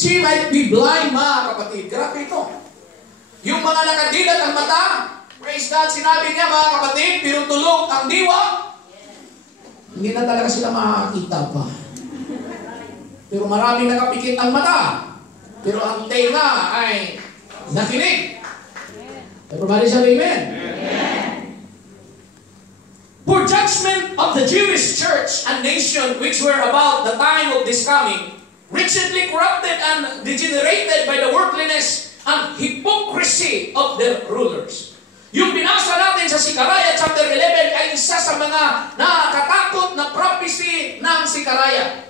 She might be blind, mga kapatid. Grabe ito. Yung mga nakadilat ang mata, praise God, sinabi niya, mga kapatid, pero tulog ang diwa. Hindi na talaga sila makakita pa. Pero maraming nakapikit ang mata. Pero ang tenga ay nakinig. Everybody say amen. For judgment of the Jewish church and nation which were about the time of this coming, wretchedly corrupted and degenerated by the worldliness and hypocrisy of their rulers. Yung binasa natin sa Sikaraya chapter 11 ay isa sa mga nakakatakot na prophecy ng Sikaraya.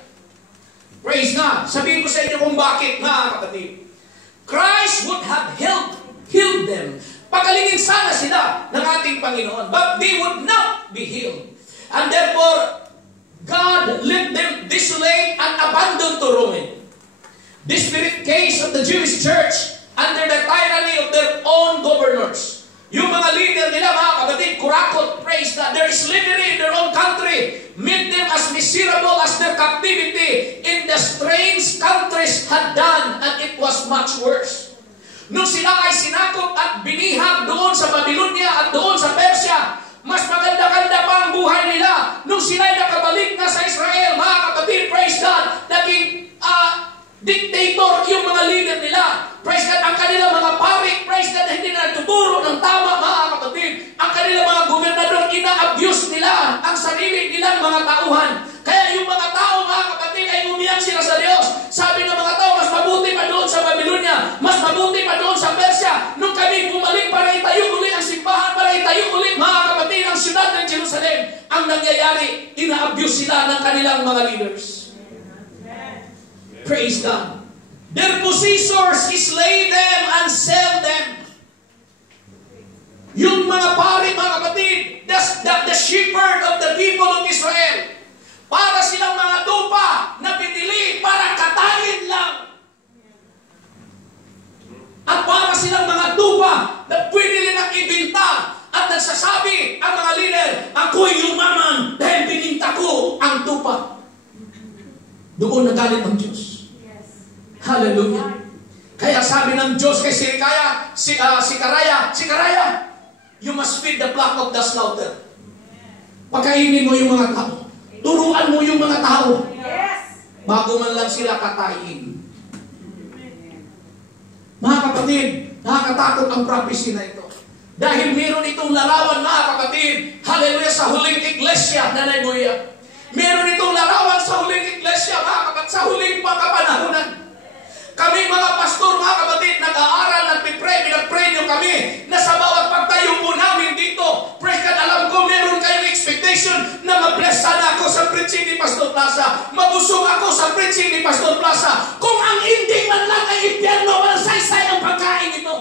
Praise God. Sabihin ko sa inyo kung bakit, mga kapatid. Christ would have healed them. Pagalingin sana sila ng ating Panginoon, but they would not be healed. And therefore, God left them desolate and abandoned to ruin. This spirit case of the Jewish church under the tyranny of their own governors. Yung mga leader nila, mga kapatid, kurakot, praise God, there is slavery in their own country, made them as miserable as their captivity in the strange countries had done, and it was much worse. Nung sila ay sinakop at binihag doon sa Babylonia at doon sa Persia, mas maganda-ganda pa ang buhay nila. Nung sila ay nakabalik na sa Israel, mga kapatid, praise God, naging dictator yung mga leader nila. Praise God, ang kanilang mga pari, praise God, hindi na nagtuturo ng tama, mga kapatid. Ang kanilang mga gobernador, ina-abuse nila ang sarili nilang mga tauhan. Kaya yung mga tao, mga kapatid, ay umiyak sila sa Diyos. Sabi ng mga tao, mas mabuti pa doon sa Babylonia, mas mabuti pa doon sa Persia. Nung kami bumalik para itayo uli ang simbahan, para itayo uli, mga kapatid, ang siyudad ng Jerusalem, ang nangyayari, ina-abuse sila ng kanilang mga leaders. Praise God. Their possessors slay them and sell them. Yung mga pari, mga kapatid, the shepherd of the people of Israel, para silang mga tupa na pinili para katayin lang. At para silang mga tupa na pwede nilang ibinta at nagsasabi ang mga leader, ako'y yumaman dahil bininta ko ang tupa. Doon nagalit ang Diyos. Hallelujah. Kaya sabi ng Diyos kay Sikaraya, you must feed the flock of the slaughter. Pagkainin mo yung mga tao. Turuan mo yung mga tao. Bago man lang sila katayin. Mga kapatid, nakakatakot ang prophecy na ito. Dahil meron itong larawan, mga kapatid, hallelujah, sa huling iglesia, Nanay Buya. Meron itong larawan sa huling iglesia, mga kapatid, sa huling pagkapanahonan. Kami mga pastor, mga kapatid, nag-aaral, nagpipray, pinag-pray nyo kami na sa bawat pagtayo po namin dito, praise God, alam ko meron kayong expectation na ma-bless sana ako sa preaching ni Pastor Plaza, mabusog ako sa preaching ni Pastor Plaza. Kung ang ending man lang ay impyerno, walang saysay ang pagkain ito.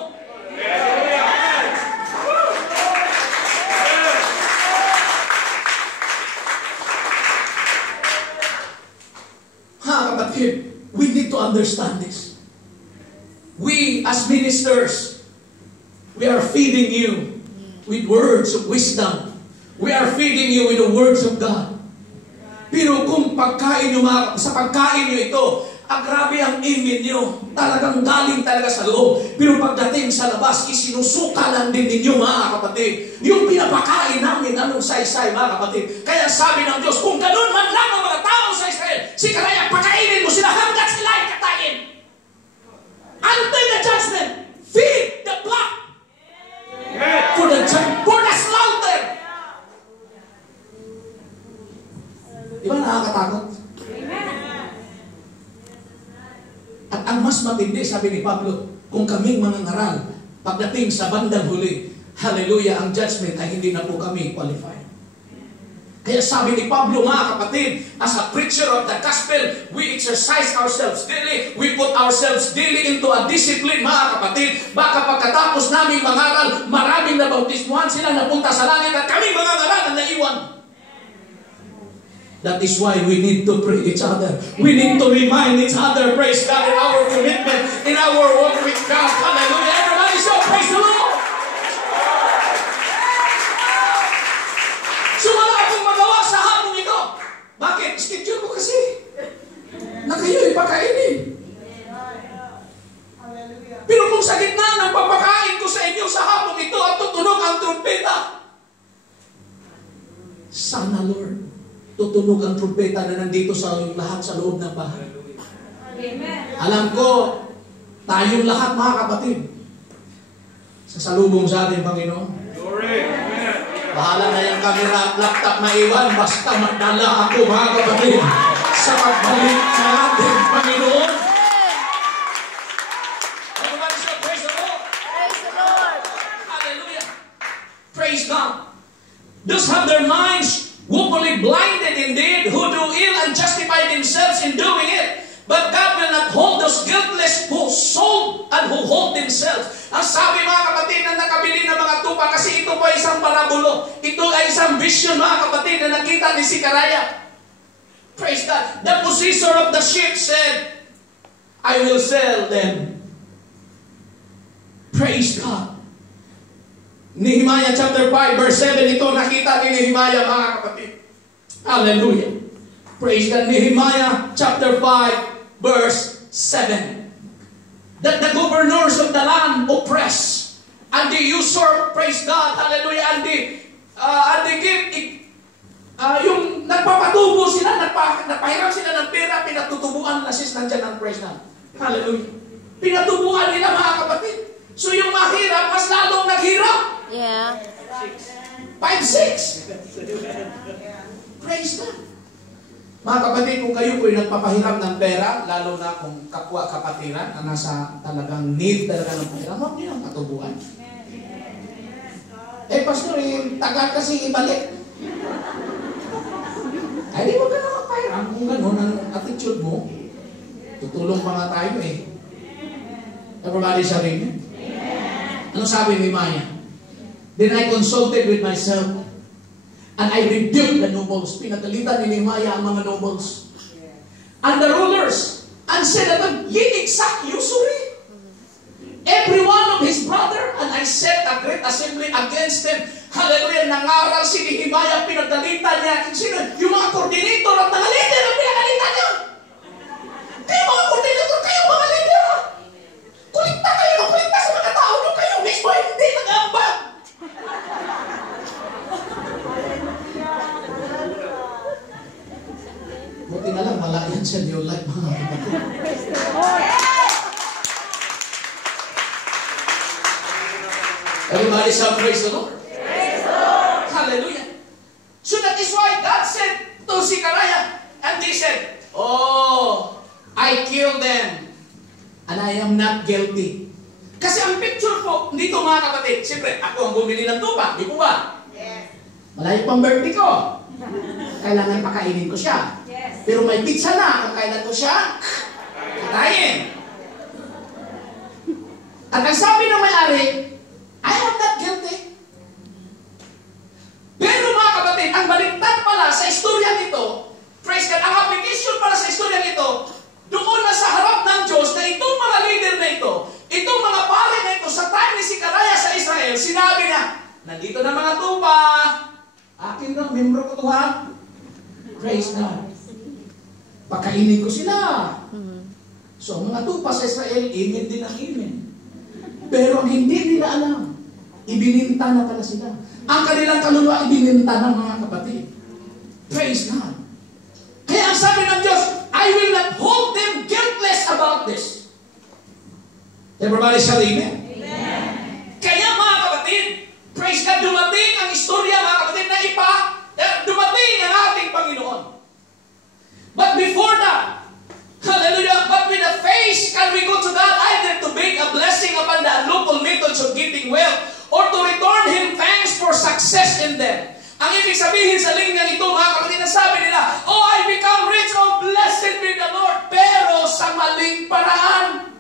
Ha, kapatid, we need to understand this. We as ministers, we are feeding you with words of wisdom. We are feeding you with the words of God. Pero kung pagkain nyo, sa pagkain nyo ito, grabe ang amen nyo. Talagang galing talaga sa loob. Pero pagdating sa labas, isinusuka lang din ninyo, mga kapatid. Yung pinapakain namin, anong saysay, mga kapatid. Kaya sabi ng Diyos, kung ganun man lang ang mga tao sa Israel, Sikaraya, pakainin mo sila hanggat sila ay katayin. Until the judgment, feed the flock for the slaughter. Di ba nakakatakot? At ang mas matindi, sabi ni Pablo, kung kaming mga ngaral, pagdating sa bandang huli, hallelujah, ang judgment ay hindi na po kami qualified. Kaya sabi ni Pablo, mga kapatid, as a preacher of the gospel, we exercise ourselves daily, we put ourselves daily into a discipline, mga kapatid. Baka pagkatapos namin mangaral, maraming nabautismuhan sila, napunta sa langit, at kami mga ngaral na naiwan. That is why we need to pray each other. We need to remind each other, praise God, in our commitment, in our walk with God. Hallelujah. Everybody shout, praise the Lord. So wala akong magawa sa hapong ito. Bakit? Schedule ko kasi na kayo ipakainin. tutunog ang trumpeta na nandito sa lahat sa loob ng bahay. Amen. Alam ko, tayong lahat mga kapatid, sasalubong sa ating Panginoon. Bahala na yung camera at laptop na iwan, basta magdala ako mga kapatid sa pagbalik sa ating Panginoon. Praise the Lord. Praise the Lord. Hallelujah. Praise God. Those have their minds woefully blinded indeed, who do ill and justify themselves in doing it. But God will not hold those guiltless who sold and who hold themselves. Ang sabi mga kapatid na nakabili ng mga tupa, kasi ito po ay isang parabulo. Ito ay isang vision mga kapatid na nakita ni Zechariah. Praise God. The possessor of the sheep said, I will sell them. Praise God. Nehemiah chapter 5 verse 7, ito nakita ni Nehemiah mga kapatid. Hallelujah. Praise God. Nehemiah chapter 5 verse 7. That the governors of the land oppress and they usurp, praise God, hallelujah, and they give, yung nagpapatubo sila, nagpahiram sila ng pera, pinatutubuan na sis nandyan ang praise God. Hallelujah. Pinatubuan nila mga kapatid. So yung mahirap, mas lalong naghirap. Yeah. 5-6. Praise God. Mga kapatid, kung kayo po'y nagpapahiram ng pera, lalo na kung kapwa kapatiran na nasa talagang need talaga ng pera, huwag niyo ang katubuan. Eh, pastor, yung taga kasi ibalik. Ay, di huwag ka na magpahiram. Kung gano'n ang attitude mo, tutulong pa nga tayo eh. Everybody sa rin. Ano sabi ni Maya? Then I consulted with myself and I rebuked the nobles. Pinagalitan ni Nehemiah ang mga nobles. And the rulers. And said that ye exact usury. Every one of his brother. And I set a great assembly against them. Hallelujah. Nangaral si Nehemiah. Pinagalitan niya. Sino? Yung mga coordinator at mga leader ang pinagalitan niya. Kayo mga coordinator, kayo mga leader. Kulikta kayo ng kulikta sa mga tao nyo. Kayo mismo hindi nag-aambag. Buti na lang, malayan sa new life mga kapatid. Everybody shall praise the Lord. Praise the Lord. Hallelujah. So that is why God said to Zechariah, and they said, oh, I killed them, and I am not guilty. Kasi ang picture po, dito mga kapatid, siyempre, ako ang bumili ng tupa, di po ba? Yes. Malayo pang birthday ko. Kailangan pakainin ko siya. Yes. Pero may pizza na, kung kailan ko siya, katayin. At ang sabi ng may-ari, I am not guilty. Pero mga kapatid, ang baliktad pala sa istorya nito, praise God, ang application pala sa istorya nito, doon na sa harap ng Diyos na itong mga leader na ito, itong mga pare na ito, sa time ni Zechariah sa Israel, sinabi na, nandito na mga tupa, akin lang, membro ko ito ha. Praise God. Pakainin ko sila. So, mga tupa sa Israel, amen din ang amen. Pero ang hindi nila alam, ibininta na pala sila. Ang kanilang kaluluwa, ibininta ng mga kapatid. Praise God. Kaya ang sabi ng Diyos, I will not hold them guiltless about this. Everybody shall amen? Amen. Kaya mga kapatid, praise God, dumating ang istorya mga kapatid na dumating ang ating Panginoon. But before that, hallelujah, but with a face can we go to God either to bring a blessing upon the local methods of getting wealth or to return Him thanks for success in them. Ang ibig sabihin sa linggang ito, mga kapatid, na sabi nila, oh, I become rich, oh, blessed be the Lord, pero sa maling paraan.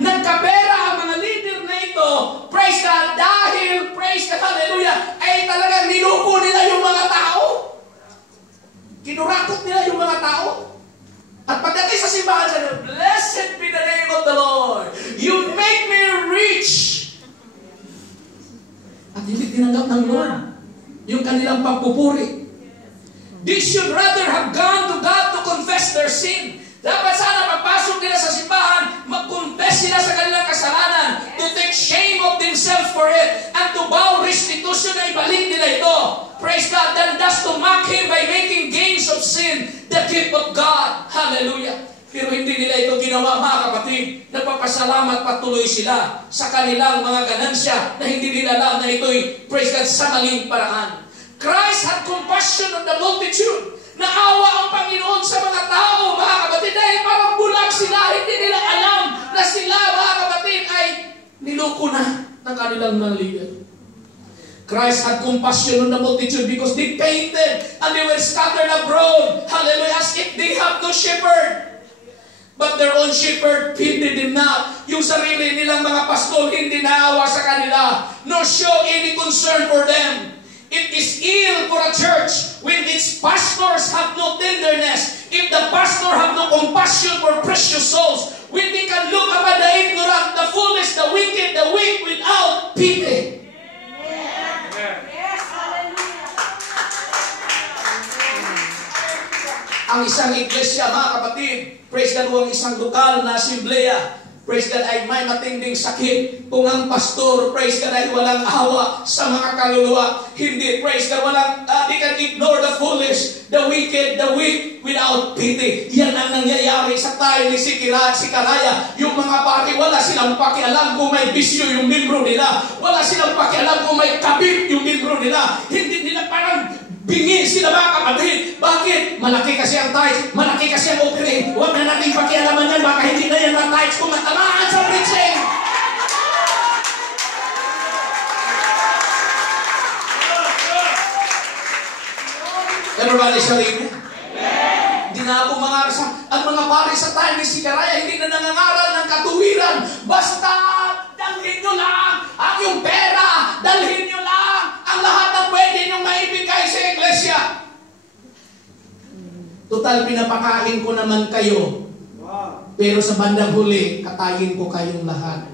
Nagkapera ang mga leader na ito, praise God, dahil, praise God, hallelujah, ay talagang nilupo nila yung mga tao. Kinurakot nila yung mga tao. At pagdating sa simbahan, sabi, blessed be the name of the Lord. You make me rich. At hindi tinanggap ng Lord yung kanilang pagpupuri. They should rather have gone to God to confess their sin. Dapat sana pagpasok nila sa simbahan, mag-confess sila sa kanilang kasalanan, to take shame of themselves for it, and to vow restitution na ibalik nila ito. Praise God. Then thus to mock Him by making of sin, the gift of God. Hallelujah. Pero hindi nila ito ginawa, mga kapatid. Nagpapasalamat patuloy sila sa kanilang mga ganansya na hindi nila alam na ito'y, praise God, sa maling paraan. Christ had compassion on the multitude. Naawa ang Panginoon sa mga tao, mga kapatid, dahil parang bulag sila. Hindi nila alam na sila, mga kapatid, ay niloko na ng kanilang mga leader. Christ had compassion on the multitude because they fainted and they were scattered abroad. Hallelujah. As if they have no shepherd. But their own shepherd pitied them not. Yung sarili nilang mga pastol hindi naawa sa kanila, nor show any concern for them. It is ill for a church when its pastors have no tenderness. If the pastor have no compassion for precious souls, when they can look upon the ignorant, the foolish, the wicked, the weak without pity. Ang isang iglesia, mga kapatid, praise God, ang isang lokal na asembleya, praise God, ay may matinding sakit. Kung ang pastor, praise God, ay walang awa sa mga kaluluwa. Hindi, praise God, walang, they can ignore the foolish, the wicked, the weak, without pity. Yan ang nangyayari sa tayo ni Sikaraya. Yung mga pari, wala silang pakialam kung may bisyo yung membro nila. Wala silang pakialam kung may kabit yung membro nila. Hindi nila parang bingi sila, mga kapatid. Bakit? Malaki kasi ang tithes, malaki kasi ang offering. Huwag na natin pakialaman yan, baka hindi na yan ang tithes kung matamaan sa preaching. Everybody shall amen. Hindi na ako ang mga pari sa tayo ni Sikaraya, hindi na nangangaral ng katuwiran. Basta dalhin nyo lang ang yung pera, dalhin nyo lang ang lahat ng pwede nyong maibigay sa iglesia. Total, pinapakain ko naman kayo. Pero sa bandang huli, katayin ko kayong lahat.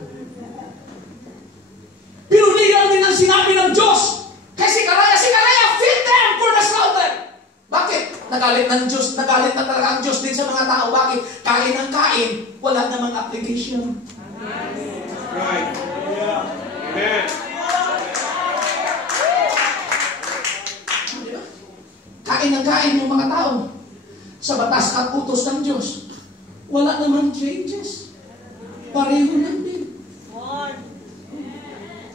Pero nilang din ang sinabi ng Diyos kay Sikaraya, feed them for the slaughter. Bakit? Nagalit ng Diyos, nagalit na talaga ang Diyos din sa mga tao. Bakit? Kain ng kain, wala namang application. Right. Amen. Kain ng kain ng mga tao sa batas at utos ng Diyos. Wala namang changes. Pareho lang din.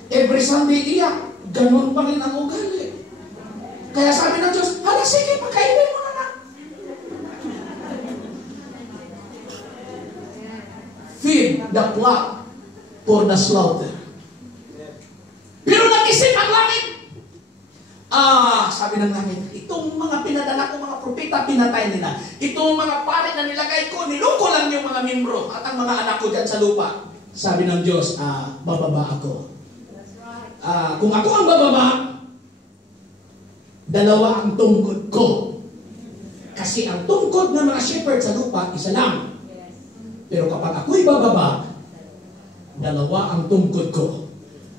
Every Sunday iyak, ganun pa rin ang ugali. Kaya sabi ng Diyos, hala sige, pagkainin mo na lang. Feed the flock for the slaughter. Pero nag-isip ang langit. Sabi ng langit, itong mga pinadala ko, mga propeta, pinatay nila. Itong mga pare na nilagay ko, niloko lang yung mga membro at ang mga anak ko dyan sa lupa. Sabi ng Diyos, bababa ako. Kung ako ang bababa, dalawa ang tungkod ko. Kasi ang tungkod ng mga shepherd sa lupa, isa lang. Pero kapag ako'y bababa, dalawa ang tungkod ko.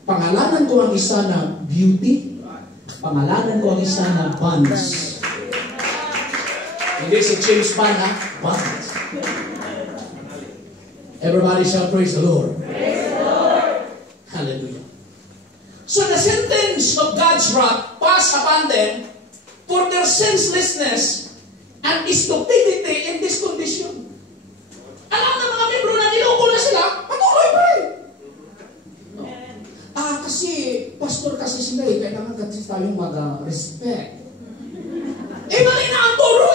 Pangalanan ko ang isa na beauty, pangalanan ko ang isa na bonds. Hindi si James Bond, ha? Bonds. Everybody shall praise the Lord. Praise the Lord. Hallelujah. So the sentence of God's wrath passed upon them for their senselessness and stupidity in this condition. Alam ng mga membro na niloko na sila, patuloy pa rin. Kasi pastor kasi sila kailangan kasi tayong mag-respect. Mali na ang turo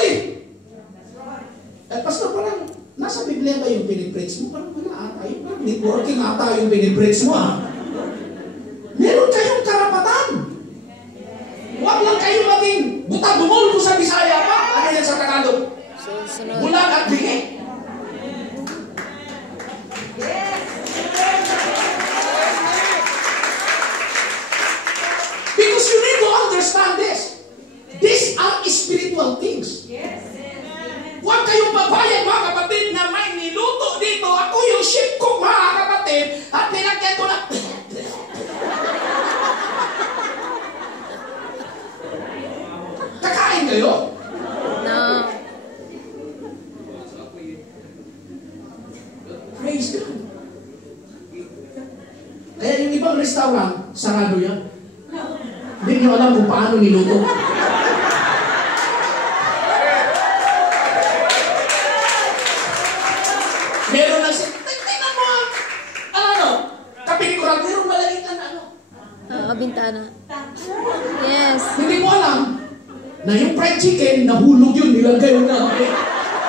pastor, parang nasa Biblia ba yung pinipreach mo? Parang wala ata. Yung parang networking ata yung pinipreach mo, Meron kayong karapatan. Huwag lang kayo maging buta-dumol kung sa Bisaya pa. Ano yan sa Tagalog? Bulag at bingi. Because you need to understand this. These are spiritual things. Huwag kayong babayag, mga kapatid, na may niluto dito. Ako yung ship cook, mga kapatid, at nilagyan ko na... Kakain kayo? No. Praise God. Kaya yung ibang restaurant, sarado yan. Hindi nyo alam kung paano niluto. Meron na siya, tingnan mo, ano, kapinikuran, meron malaking ano. Bintana. Yes. Hindi mo alam na yung fried chicken, nahulog yun, nilagay mo na.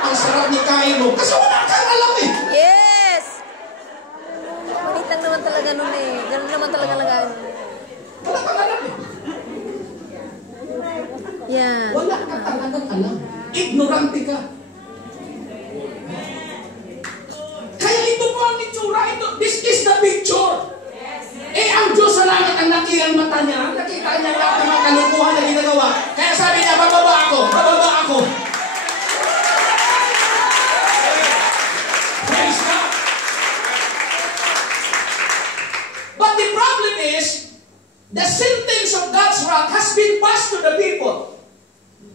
Ang sarap ni kain mo. Kasi wala kang alam eh. Yes! Maliit lang naman talaga nun eh. Ganun naman talaga lagaan. Wala kang alam eh. Yeah. Wala ka talagang alam. Ignorante ka. Kaya ito po ang itsura. This is the picture. Eh, ang Diyos sa langit ang nakita ang mata niya. Nakita niya lahat ng mga kalukuhan na ginagawa. Kaya sabi niya, bababa ako. Bababa ako. Praise God. But the problem is, the sentence of God's wrath has been passed to the people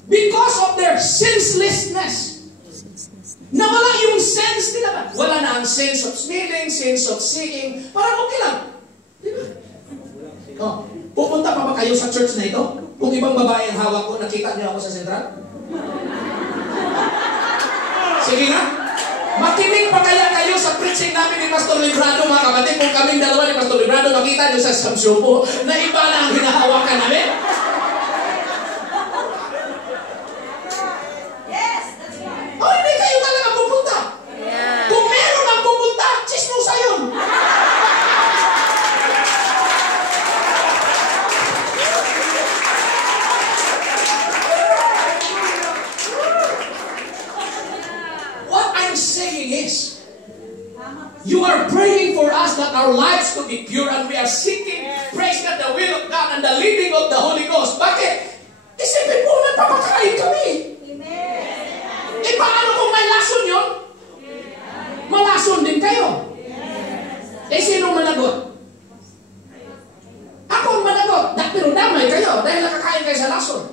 because of their senselessness. Nawala yung sense nila. Wala na ang sense of smelling, sense of seeing. Parang okay lang. Diba? Oh, pupunta pa ba kayo sa church na ito? Kung ibang babae ang hawak ko, nakita niyo ako sa sentral? Sige nga. Makinig pa kaya kayo sa preaching namin ni Pastor Librado, mga kapatid? Kung kaming dalawa ni Pastor Librado, makita niyo sa Samsyopo na iba na ang hinahawakan namin. Oh, hindi kayo talaga pupunta. Yeah. Kung meron ang pupunta, chismosa yun. What I'm saying is, you are praying for us that our lives could be pure and we are seeking, praise God, the will of God and the leading of the Holy Ghost. Bakit? Isipin po, nagpapakain kami. Eh, paano kung may lason yun? Malason din kayo. Eh, sino managot? Ako ang managot. Pero damay kayo dahil nakakain kayo sa lason.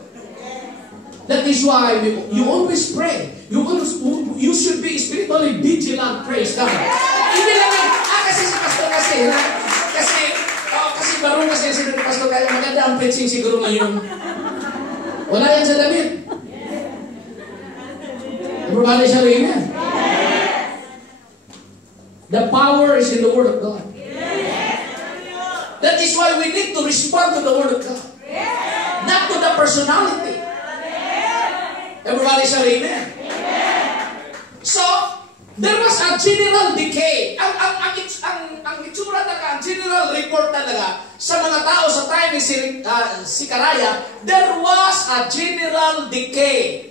That is why you always pray. You should be spiritually vigilant, praise God. Hindi lang kasi si Pastor kasi baron kasi si Pastor kaya maganda ang preaching siguro ngayon. Wala yan sa damit. Everybody shall amen. The power is in the Word of God. That is why we need to respond to the Word of God. Not to the personality. Everybody shall amen. So, there was a general decay. Ang itsura talaga, ang general report talaga sa mga tao sa time ni Sicaraya, there was a general decay.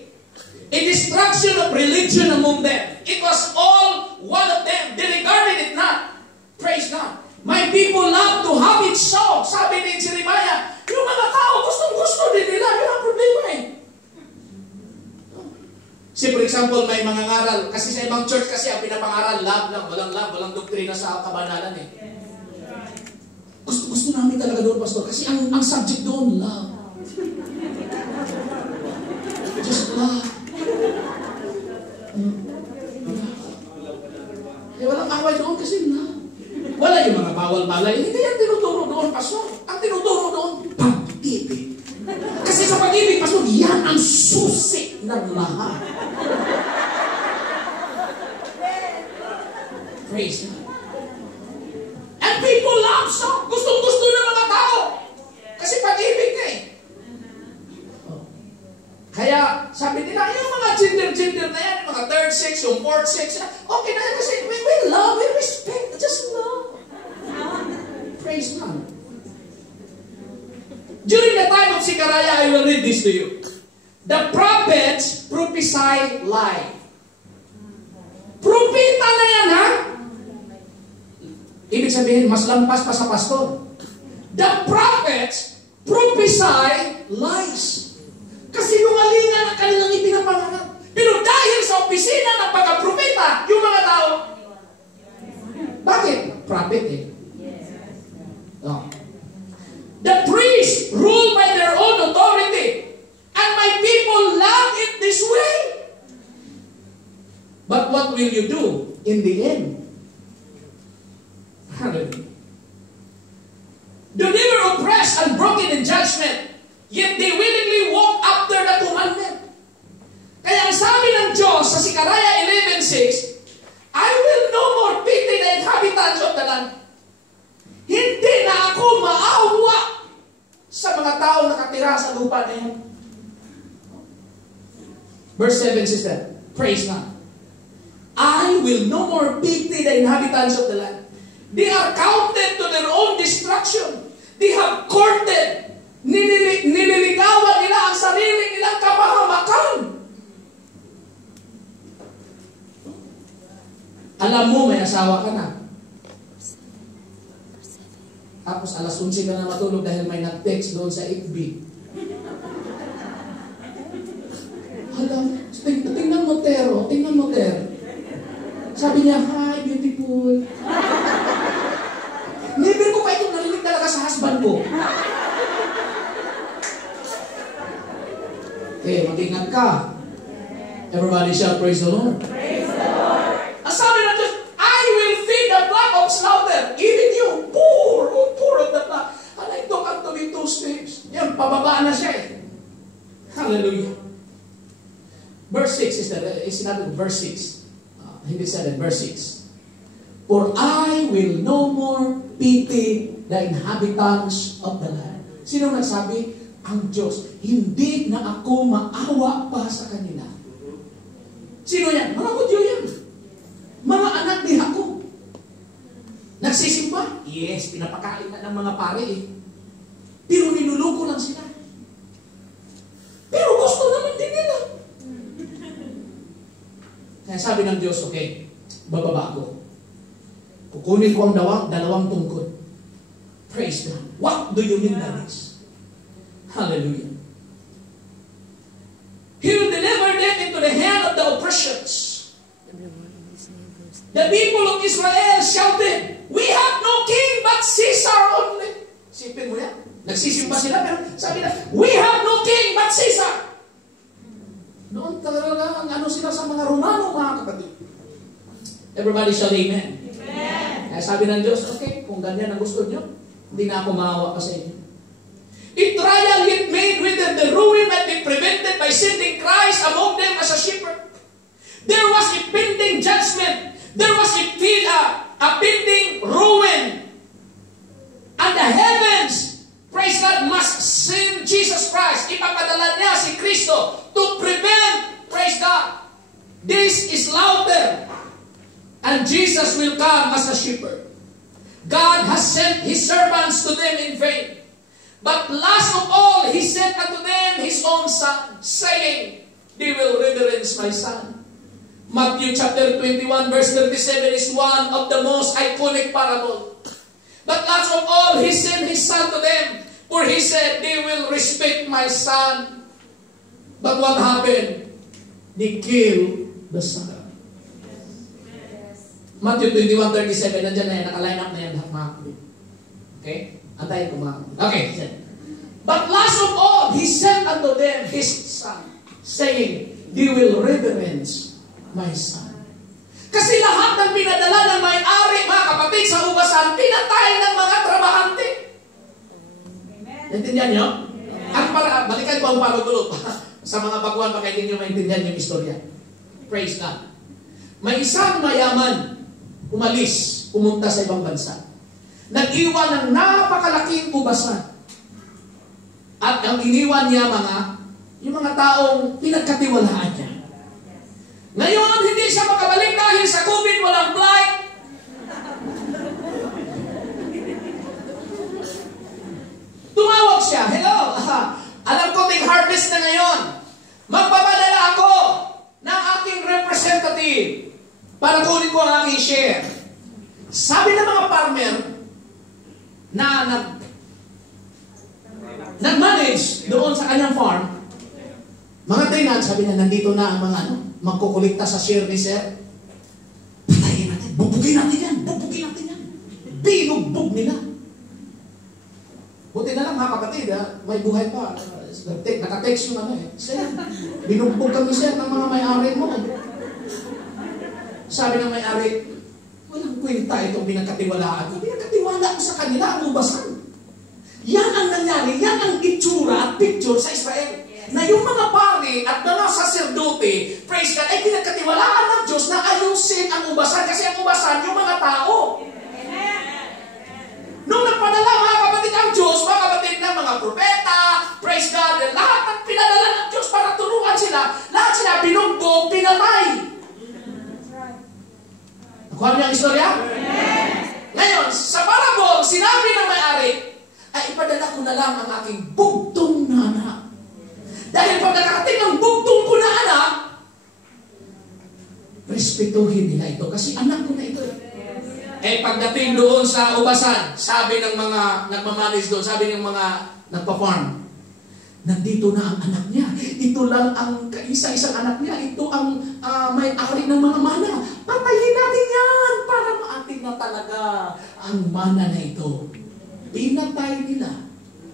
A destruction of religion among them. It was all one of them. They regarded it not. Praise God. My people love to have it so. Sabi ni Jeremiah, yung mga tao gustong-gusto din nila. Yun ang problema eh. See, for example, may mga ngaral. Kasi sa ibang church kasi ang pinapangaral, love lang. Walang doktrina sa kabanalan eh. Gusto namin talaga doon, Pastor. Kasi ang subject doon, love. Just love. Eh, walang away doon kasi love. Wala yung mga bawal-balay. Hindi yan tinuturo doon, Pastor. Ang tinuturo doon, pag-ibig. Kasi sa pag-ibig, Pastor, yan ang susi ng lahat. Praise God. And people love so. Gustong-gusto ng mga tao. Kasi pag-ibig eh. Kaya, sabi nila, yung mga gender na yan, yung mga third sex, yung fourth sex, okay na yan kasi we love, we respect, just love. Praise God. During the time of Sicaraya, I will read this to you. The prophets prophesy lie. Propeta na yan, ha? Ibig sabihin, mas lampas pa sa pastor. The prophets prophesy lies. Kasi nungalingan ang kanilang ipinapangaral. Pero dahil sa opisina ng pagka-propeta, yung mga tao, bakit? Prophet eh. No. The priests rule by their own authority. And my people love it this way. But what will you do in the end? Hallelujah. The river oppressed and broken in judgment, yet they willingly walk after the commandment. Kaya ang sabi ng Diyos sa Sicaraya 11:6, I will pinadala. Hindi na ako maawa sa mga tao nakatira sa lupa na yan. Verse 7 says that, praise God. I will no more pity the inhabitants of the land. They are counted to their own destruction. They have courted. Nililigawan nila ang sarili nilang kapahamakan. Alam mo, may asawa ka na. Tapos alas 11 ka na matulog dahil may nag-text doon sa FB. Alam, tingnan mo, Tero. Tingnan mo, Ter. Sabi niya, hi, beautiful. Never ko pa itong narinig talaga sa husband ko. Okay, mag-ingat ka. Everybody shall praise the Lord. Praise the Lord. Ang sabi na Diyos, I will feed the flock of slaughter. Even you, poor of the flock. And I took unto me 2 steps. Yan, pababa na siya eh. Hallelujah. Verse 6 is that, sinabi ko, verse 6. Hindi 7, verse 6. For I will no more pity the inhabitants of the land. Sino nagsabi? Ang Diyos. Hindi na ako maawa pa sa kanila. Sino yan? Mga Hudyo yan. Mga anak ni Jacob. Nagsisimba? Yes, pinapakain na ng mga pare eh. Pero niluluko lang sila. Pero gusto naman din nila. Kaya sabi ng Diyos, okay, bababa ako. Kukunin ko ang dalawang tungkod. Praise God. What do you mean by this? Hallelujah. He will deliver them into the hand of the oppressions. The people of Israel shouted, we have no king but Caesar only. Sipin mo yan. Nagsisimba sila, pero sabi na, we have no king but Caesar. Noon talaga ang sila sa mga Romano, mga kapatid. Everybody shall amen. Amen. Kaya sabi ng Diyos, okay, kung ganyan ang gusto niyo, hindi na ako maawa pa sa inyo. In trial yet made with them, the ruin might be prevented by sending Christ among them as a shepherd. There was a pending judgment. There was a pending ruin. And the heavens, praise God, must send Jesus Christ. Ipapadala niya si Kristo to prevent, praise God, this slaughter. And Jesus will come as a shepherd. God has sent His servants to them in vain. But last of all, He sent unto them His own Son, saying, they will reverence my Son. Matthew chapter 21 verse 37 is one of the most iconic parable. But last of all, He sent His Son to them, for He said, they will respect my Son. But what happened? They killed the Son. Matthew 21:37, nandiyan na yan, nakaline up na yan. Okay? Antayin ko mga. Okay. But last of all, He sent unto them His Son, saying, they will reverence my Son. Kasi lahat ng pinadala ng may-ari, mga kapatid, sa ubasan, pinatay ng mga trabahante. Naintindihan nyo? Balikan ko ang parugulo. Sa mga baguhan, baka hindi nyo maintindihan yung istorya. Praise God. May isang mayaman, umalis, pumunta sa ibang bansa. Nag-iwan ng napakalaking ubasan. At ang iniwan niya yung mga taong pinagkatiwalaan niya. Ngayon, hindi siya makabalik dahil sa COVID, walang flight. Tumawag siya, hello, alam ko may harvest na ngayon. Magpapadala ako ng aking representative para kunin ko ang aking share. Sabi ng mga farmer na nag-manage doon sa kanyang farm, mga tenant, sabi na, nandito na ang mga magkukulikta sa share ni sir. Patayin natin, bubugin natin yan, binugbog nila. Buti na lang mga kapatid, may buhay pa. Nakatext yung sir, binugbog kami sir ng mga may-ari mo. Sabi ng may-ari, walang kwenta itong binagkatiwalaan. Binagkatiwala ko sa kanila ang ubasan. Yan ang nangyari, yan ang itsura at picture sa Israel. Na yung mga pari at mga saserdote, praise God, ay pinagkatiwalaan ng Diyos na ayusin ang ubasan. Kasi ang ubasan, yung mga tao. lahat sila binugbog, pinatay. Nakuha niyo ang istorya? Ngayon, sa parable, sinabi ng may-ari, ay ipadala ko na lang ang aking bugtong na anak. Dahil pag nakarating ang bugtong ko na anak, respetuhin nila ito kasi anak ko na ito. Eh pagdating doon sa ubasan, sabi ng mga nagmamanis doon, sabi ng mga nagpa-farm, nandito na ang anak niya. Ito lang ang kaisa-isang anak niya. Ito ang may-ari ng mga mana. Patayin natin yan para maating na talaga ang mana na ito. Pinatay nila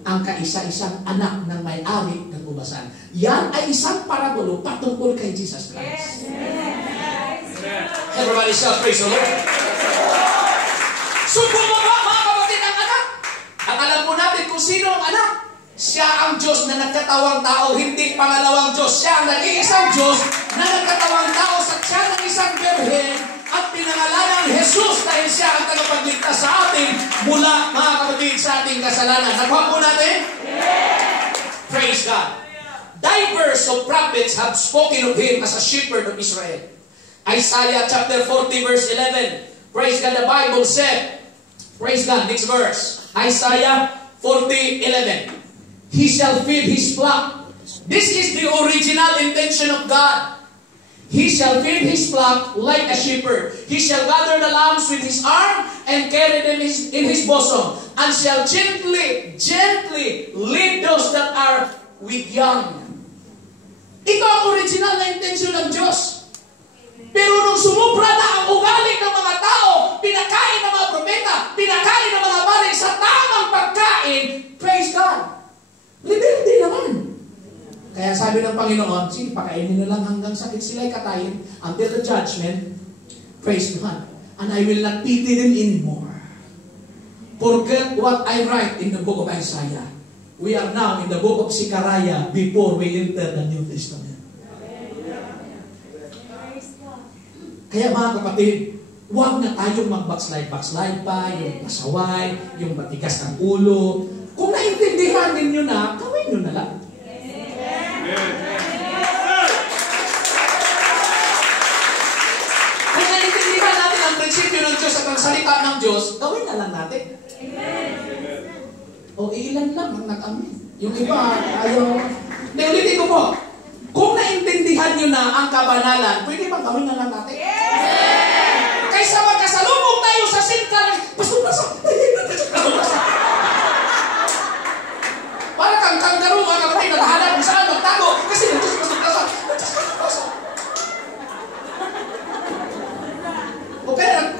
ang kaisa-isang anak ng may-ari ng ubasan. Yan ay isang parabulo patungkol kay Jesus Christ. Everybody shout, praise the Lord. So bumaba mga kapatid ang anak. At alam mo natin kung sino ang anak. Siya ang Diyos na nagkatawang tao, hindi pangalawang Diyos. Siya ang nag-iisang Diyos na nagkatawang tao sa tiyan ng isang birhen at pinangalanan Jesus dahil siya ang tagapagligtas sa atin mula, mga kapatid, sa ating kasalanan. Nakuha po natin? Praise God. Divers of prophets have spoken of Him as a shepherd of Israel. Isaiah chapter 40 verse 11. Praise God, the Bible said, praise God, next verse. Isaiah 40:11. He shall feed his flock. This is the original intention of God. He shall feed his flock like a shepherd. He shall gather the lambs with his arm and carry them in his bosom, and shall gently lead those that are with young. Ito ang original na intention ng Diyos. Pero nung sumubra na ang ugali ng mga tao, pinakain ng mga propeta, pinakain ng mga bari sa tamang pagkain, praise God. Liberty naman. Kaya sabi ng Panginoon, sige, pakainin na lang hanggang sakit sila'y katayin until the judgment. Praise God. And I will not pity them anymore. Forget what I write in the book of Isaiah. We are now in the book of Zechariah before we enter the New Testament. Kaya mga kapatid, huwag na tayong mag-backslide pa, yung pasaway, yung matigas ng ulo. Kung naintindihan ninyo na, gawin nyo na lang. Kung naintindihan natin ang prinsipyo ng Diyos at ang salita ng Diyos, gawin na lang natin. O ilan lang ang nag-amin. Yung iba, ayaw. Ulitin ko po. Kung naintindihan nyo na ang kabanalan, pwede bang gawin na lang natin? Kaysa magkasalubong tayo sa singkal, pasok. Para kang kangaroo, mga kapatid, naghahanap kung saan magtago. Kasi pasok. O kaya,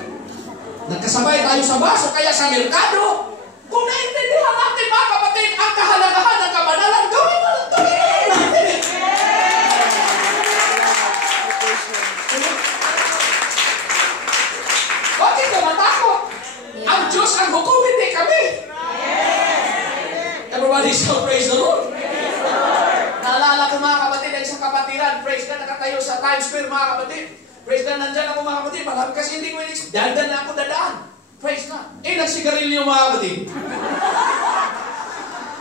nagkasabay tayo sa baso, kaya sa merkado. Kung naintindihan natin, mga kapatid, ang kahalagahan ng kabanalan, gawin na natin. Bakit ka matakot? Ang Diyos ang hukom, hindi kami. Everybody shout, praise the Lord. Naalala ko mga kapatid, ay isang kapatiran, praise God, nakatayo sa Times Square mga kapatid. Praise God, nandyan ako mga kapatid, marami kasi hindi ko inis. Dandan na ako dadaan. Praise God. Nagsigarilyo mga kapatid.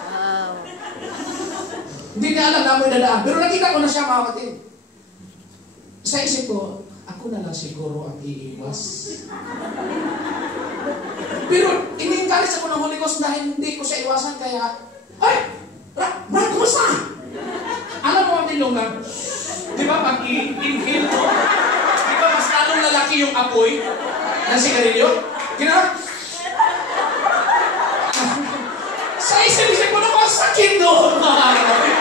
Wow. Hindi na alam na ako'y dadaan. Pero nakita ko na siya mga kapatid. Sa isip ko, ako na lang siguro ang iiwas. Pero ini-encourage ako ng Holy Ghost na hindi ko siya iwasan, kaya, ay! Brad, kumusta? Alam mo ang tinungan? Di ba pag i-inhale mo? Di ba mas lalong lalaki yung apoy ng sigarilyo? Ginawa? Sa isip-isip ko naman, sakit doon, mga kapatid.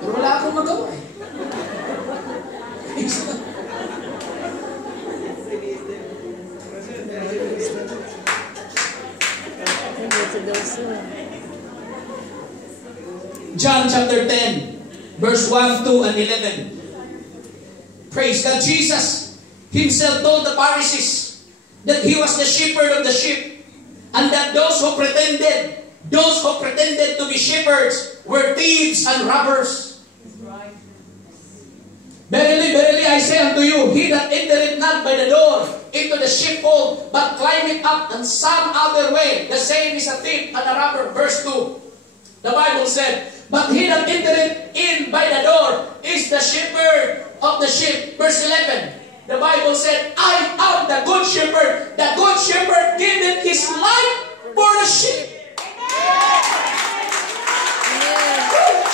Pero wala akong magawa eh. John chapter 10, verse 1, 2, and 11. Praise God. Jesus himself told the Pharisees that he was the shepherd of the sheep, and that those who pretended to be shepherds were thieves and robbers. Verily, verily, I say unto you, he that entereth not by the door into the sheepfold, but climbeth up on some other way. The same is a thief and a robber. Verse 2. The Bible said, but he that entereth in by the door is the shepherd of the sheep. Verse 11. The Bible said, I am the good shepherd. The good shepherd giveth his life for the sheep.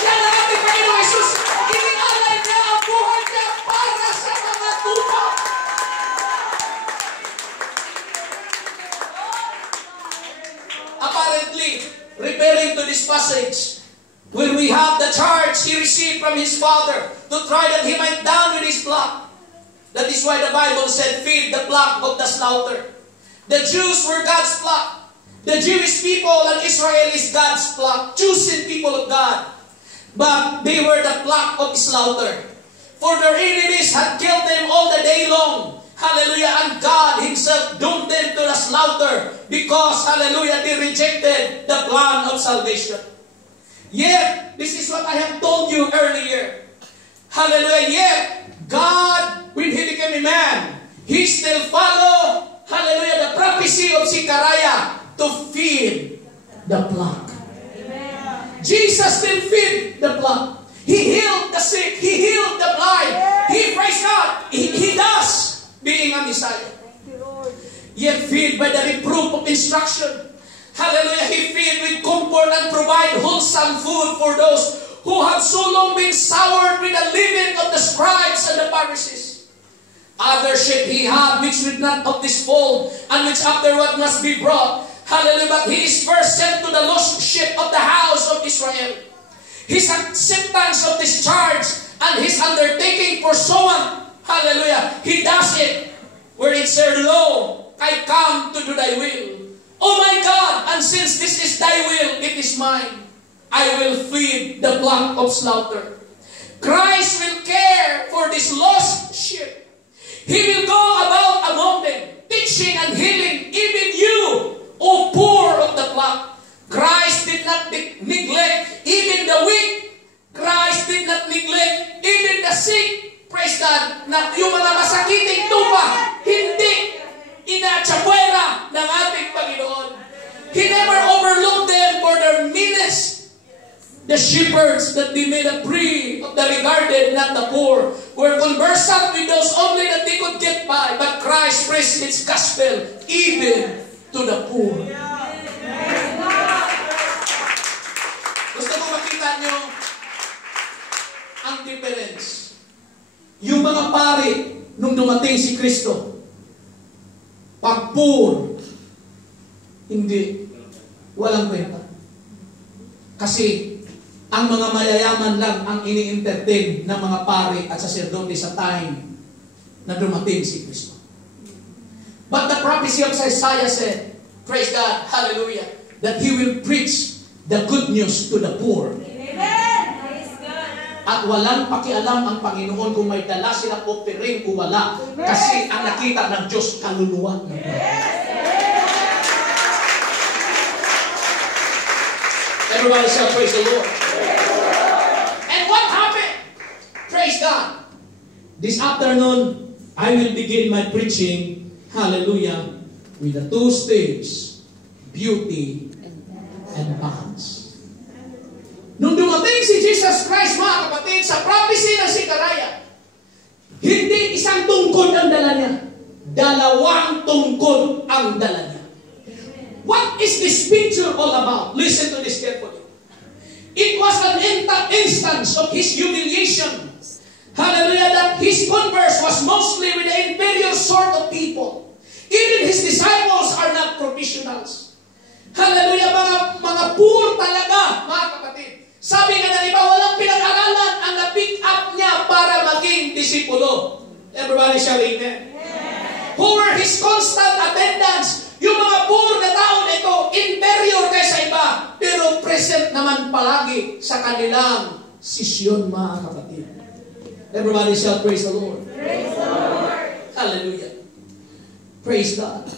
Yan ang ating Panginoon Jesus. Inialay niya ang buhay niya para sa mga tupa. Apparently, referring to this passage, when we have the charge he received from his father to try that he might down with his flock. That is why the Bible said, feed the flock of the slaughter. The Jews were God's flock. The Jewish people and Israel is God's flock, chosen people of God. But they were the flock of slaughter. For their enemies had killed them all the day long. Hallelujah. And God Himself doomed them to the slaughter because, hallelujah, they rejected the plan of salvation. Yet, this is what I have told you earlier. Hallelujah. Yet, God, when He became a man, He still followed, hallelujah, the prophecy of Zechariah to feed the flock. Jesus still feed the flock. He healed the sick. He healed the blind. He, praise God, He does, being a Messiah. Yet feed by the reproof of instruction. Hallelujah. He feed with comfort and provide wholesome food for those who have so long been soured with the living of the scribes and the Pharisees. Other sheep he had which would not of this fold, and which afterward must be brought. Hallelujah. But he is first sent to the lost sheep of the house of Israel. His acceptance of this charge and his undertaking for so on, hallelujah, he does it where it said, lo, I come to do thy will. Oh my God, and since this is thy will, it is mine. I will feed the flock of slaughter. Christ will care for this lost sheep. He will go about among them, teaching and healing even you, O poor of the flock. Christ did not neglect even the weak. Christ did not neglect even the sick. Praise God. Na yung mga masakiting tupa, hindi inatsapwera ng ating Panginoon. He never overlooked them for their meanness. The shepherds that they made a prey of the regarded, not the poor, were conversant with those only that they could get by. But Christ preached His gospel even to the poor. Gusto ko makita nyo ang difference. Yung mga pari nung dumating si Kristo, pag poor, hindi, walang kwenta. Kasi ang mga mayayaman lang ang ini-entertain ng mga pari at saserdote sa time na dumating si Kristo. But the prophecy of Isaiah said, praise God, hallelujah, that He will preach the good news to the poor. Amen. At walang pakialam ang Panginoon kung may dala silang offering o wala. Kasi ang nakita ng Diyos, kaluluwa ng Everybody shall praise the Lord. And what happened? Praise God. This afternoon, I will begin my preaching, hallelujah, with the two stages, beauty and balance. Nung dumating si Jesus Christ, mga kapatid, sa prophecy ng Zechariah, hindi isang tungkod ang dala niya. Dalawang tungkod ang dala niya. What is this picture all about? Listen to this carefully. It was an instance of His humiliation. Hallelujah, that His converse was mostly with the inferior sort of people. Even His disciples are not professionals. Hallelujah, mga poor talaga, mga kapatid. Sabi nga na iba, walang pinag-aralan ang na-pick up niya para maging disipulo. Everybody shall amen. Who were His constant attendants? Yung mga poor na tao na ito, inferior kaysa iba, pero present naman palagi sa kanilang sisyon, mga kapatid. Everybody shall praise the Lord. Praise the Lord. Hallelujah. Praise God.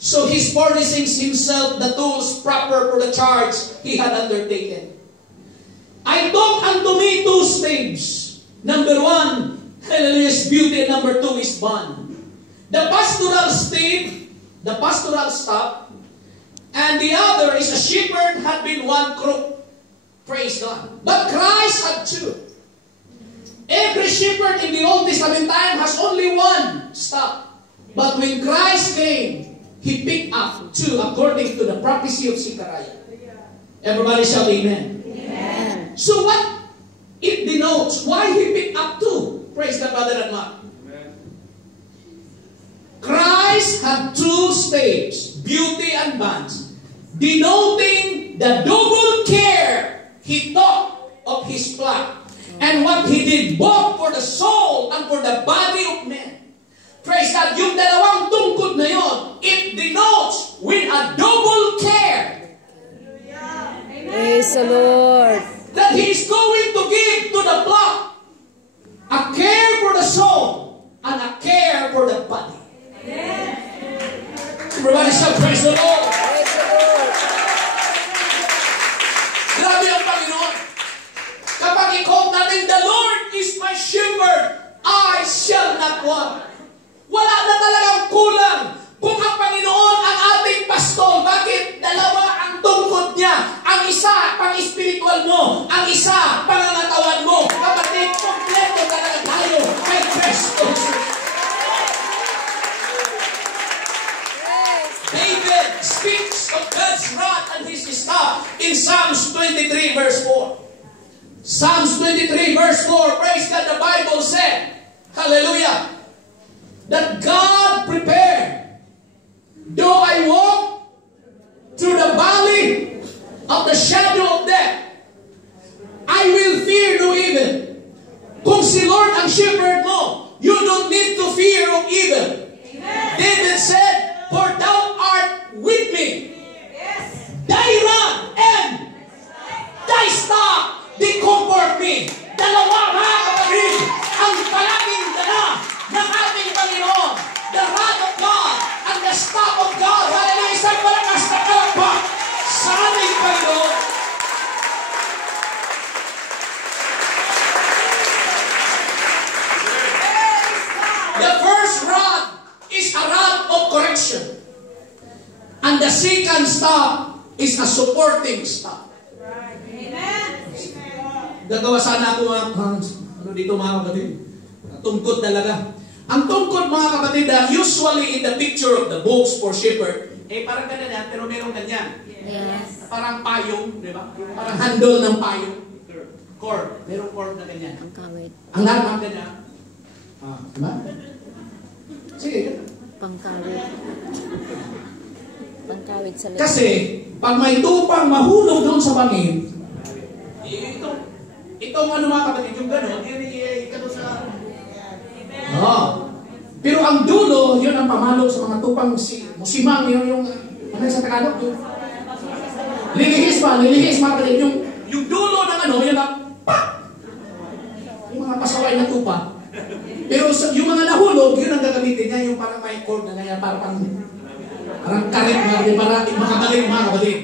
So He's furnishing Himself the tools proper for the charge He had undertaken. I talk unto me two stages. Number one, hallelujah, is beauty, and number two is bond. the pastoral staff, and the other is a shepherd had been one crook. Praise God. But Christ had two. Every shepherd in the Old Testament time has only one staff. But when Christ came, He picked up two according to the prophecy of Zechariah. Everybody shout amen. Amen. So what it denotes, why He picked up two? Praise God, Brother and Mark. Christ had two staves, beauty and bands, denoting the double care He took of His flock and what He did both for the soul and for the body of men. Praise God, yung dalawang tungkod na yon, it denotes with a double care. Praise the Lord. That He is going to give to the flock a care for the soul and a care for the body. Everybody shout, praise the Lord. Praise the Lord. Grabe ang Panginoon. Kapag i-quote natin, the Lord is my shepherd, I shall not want. Wala na talagang kulang. Kung ang Panginoon ang ating pastol, bakit dalawa ang tungkod niya? Ang isa, pang-spiritual mo. Ang isa, pangangatawan mo. Kapatid, kompleto talaga tayo kay Kristo. David speaks of God's wrath and His staff in Psalms 23 verse 4. Psalms 23 verse 4, praise God, the Bible said, hallelujah, that God prepared, though I walk through the valley of the shadow of death, I will fear no evil. Kung si Lord ang shepherd mo, you don't need to fear of evil. David said, for thou art with me. Thy rod and thy staff, they comfort me. Dalawa, mga kapatid, ang palaging dala ng ating Panginoon. The rod of God and the staff of God. Hallelujah, isang malakas na kalakpak sa ating Panginoon. The first rod is a rod of correction. And the second staff is a supporting staff. Gagawa sana ako dito mga kapatid. Tungkod talaga. Ang tungkod mga kapatid, usually in the picture of the books for shepherd, parang ganyan yan, pero meron ganyan. Yes. Parang payong, di ba? Parang handle ng payong. Cord. Merong cord na ganyan. Ang kawit. Ang lahat mga ganyan. Diba? Sige. Pangkawit. Pangkawit sa leeg. Kasi, pag may tupang mahulog doon sa bangin, itong ano mga kapatid, yung gano'n, gano'n sa... Pero ang dulo, yun ang pamalog sa mga tupang musimang, yung ano sa Tagalog, yung lilihis mga kapatid, yung dulo ng ano, yun ang yung mga pasaway na tupa. Pero yung mga nahulog, yun ang gagamitin niya, yung parang may cord na ganyan, parang karit na, para makagaling mga kapatid.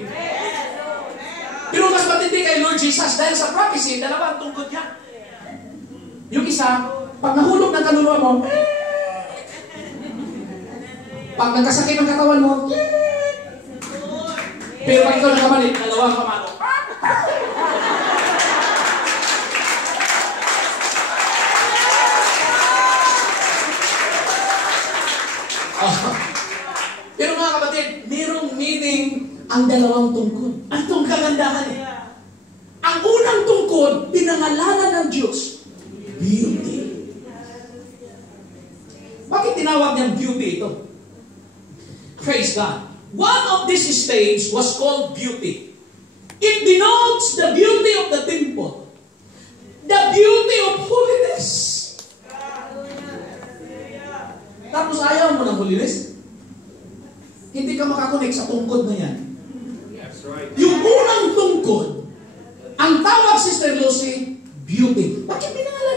Pero mas matindi kay Lord Jesus dahil sa prophecy, dalawang tungkod niya. Yung isa, pag nahulog ng kaluluwa mo, pag nagkasakit ng katawan mo, pero pag ikaw nakamali, dalawang kamalo. Pero mga kapatid, mayroong meaning ang dalawang tungkod. Ang itong kagandahan eh. Ang unang tungkod, pinangalanan ng Diyos, beauty. Bakit tinawag niyang beauty ito? Praise God. One of these staves was called beauty. It denotes the beauty of the temple. The beauty of holiness. Tapos ayaw mo ng holiness? Hindi ka makakonek sa tungkod na yan. That's right. Yung unang tungkod, ang tawag, Sister Lucy, beauty. Bakit pinangalan